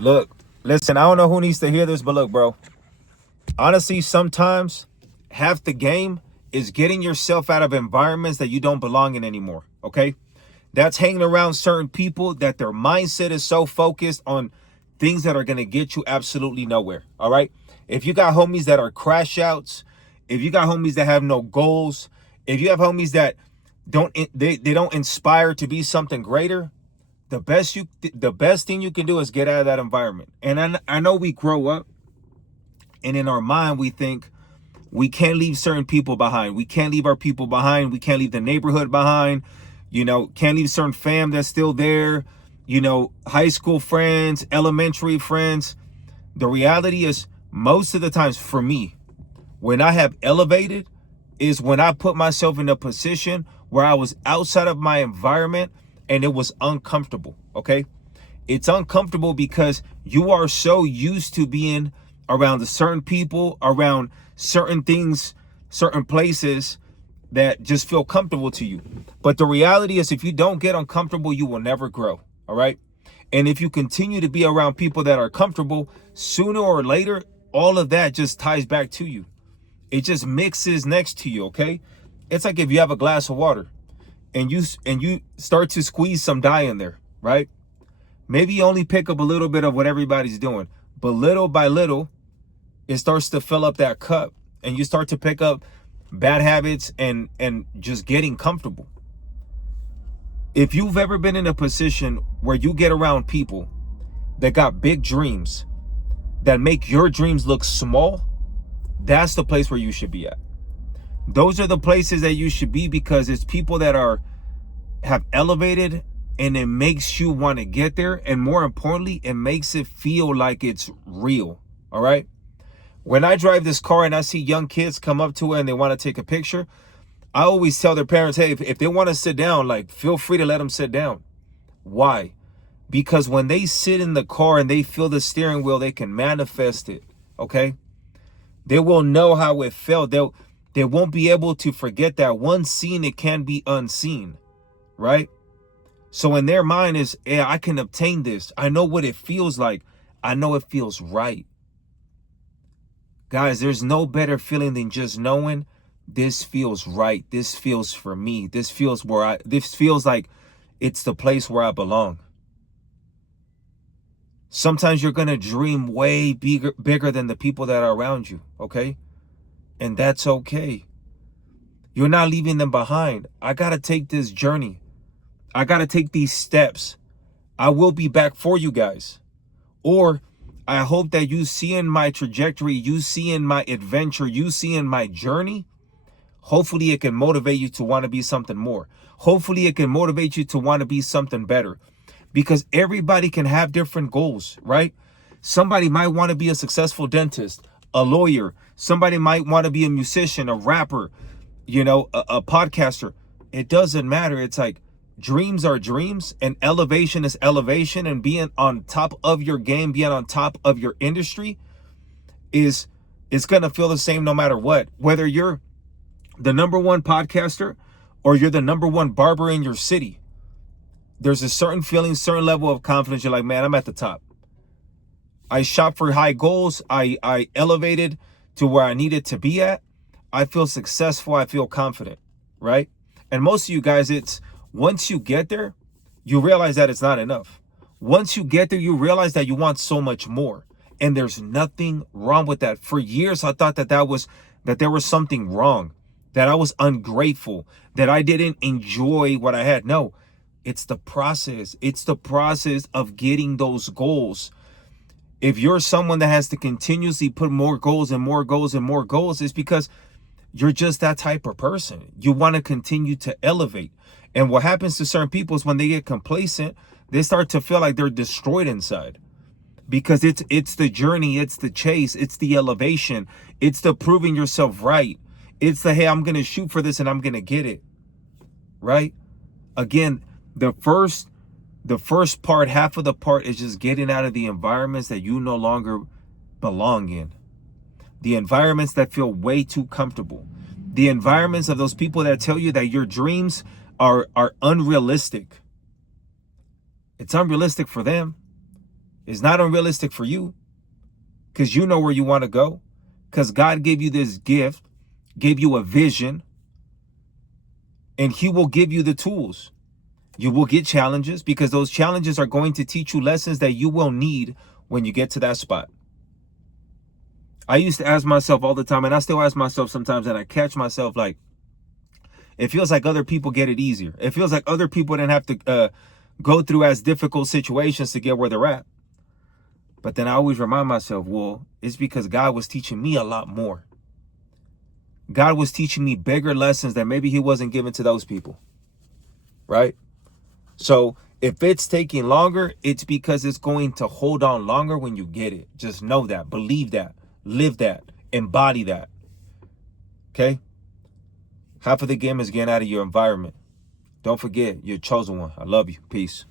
Look, listen, I don't know who needs to hear this, but look, bro. Honestly, sometimes half the game is getting yourself out of environments that you don't belong in anymore, okay? That's hanging around certain people that their mindset is so focused on things that are going to get you absolutely nowhere, all right? If you got homies that are crash outs, if you got homies that have no goals, if you have homies that they don't inspire to be something greater, the best thing you can do is get out of that environment. And I know we grow up and in our mind we think we can't leave certain people behind. We can't leave our people behind. We can't leave the neighborhood behind. Can't leave certain fam that's still there. High school friends, elementary friends. The reality is most of the times for me, when I have elevated is when I put myself in a position where I was outside of my environment and it was uncomfortable, okay? It's uncomfortable because you are so used to being around certain people, around certain things, certain places that just feel comfortable to you. But the reality is if you don't get uncomfortable, you will never grow, all right? And if you continue to be around people that are comfortable, sooner or later, all of that just ties back to you. It just mixes next to you, okay? It's like if you have a glass of water and you start to squeeze some dye in there, right? Maybe you only pick up a little bit of what everybody's doing, but little by little, it starts to fill up that cup and you start to pick up bad habits and just getting comfortable. If you've ever been in a position where you get around people that got big dreams that make your dreams look small, that's the place where you should be at. Those are the places that you should be because it's people that have elevated and it makes you want to get there. And more importantly, it makes it feel like it's real. All right. When I drive this car and I see young kids come up to it and they want to take a picture, I always tell their parents, hey, if they want to sit down, like feel free to let them sit down. Why? Because when they sit in the car and they feel the steering wheel, they can manifest it. Okay. They will know how it felt. They won't be able to forget that once seen, it can be unseen, right? So in their mind is, yeah, I can obtain this. I know what it feels like. I know it feels right. Guys, there's no better feeling than just knowing this feels right. This feels for me. This feels like it's the place where I belong. Sometimes you're going to dream way bigger than the people that are around you, okay? And that's okay. You're not leaving them behind. I got to take this journey. I got to take these steps. I will be back for you guys. Or I hope that you see in my trajectory, you see in my adventure, you see in my journey, hopefully it can motivate you to want to be something more. Hopefully it can motivate you to want to be something better. Because everybody can have different goals, right? Somebody might want to be a successful dentist, a lawyer. Somebody might want to be a musician, a rapper, a podcaster. It doesn't matter. It's like dreams are dreams and elevation is elevation, and being on top of your game, being on top of your industry is going to feel the same no matter what. Whether you're the number one podcaster or you're the number one barber in your city. There's a certain feeling, certain level of confidence. You're like, man, I'm at the top. I shot for high goals. I elevated to where I needed to be at. I feel successful. I feel confident, right? And most of you guys, it's once you get there, you realize that it's not enough. Once you get there, you realize that you want so much more. And there's nothing wrong with that. For years, I thought that there was something wrong, that I was ungrateful, that I didn't enjoy what I had. No. It's the process. It's the process of getting those goals. If you're someone that has to continuously put more goals and more goals and more goals, it's because you're just that type of person. You want to continue to elevate. And what happens to certain people is when they get complacent, they start to feel like they're destroyed inside. Because it's the journey, it's the chase, it's the elevation, it's the proving yourself right. It's the, hey, I'm going to shoot for this and I'm going to get it. Right? Again, the first part, half of the part is just getting out of the environments that you no longer belong in. The environments that feel way too comfortable. The environments of those people that tell you that your dreams are unrealistic. It's unrealistic for them. It's not unrealistic for you because you know where you want to go, because God gave you this gift, gave you a vision, and he will give you the tools. You will get challenges because those challenges are going to teach you lessons that you will need when you get to that spot. I used to ask myself all the time, and I still ask myself sometimes, and I catch myself like, it feels like other people get it easier. It feels like other people didn't have to go through as difficult situations to get where they're at. But then I always remind myself, well, it's because God was teaching me a lot more. God was teaching me bigger lessons that maybe he wasn't giving to those people, right? So if it's taking longer, it's because it's going to hold on longer when you get it. Just know that, believe that, live that, embody that, okay? Half of the game is getting out of your environment. Don't forget, you're a chosen one. I love you. Peace.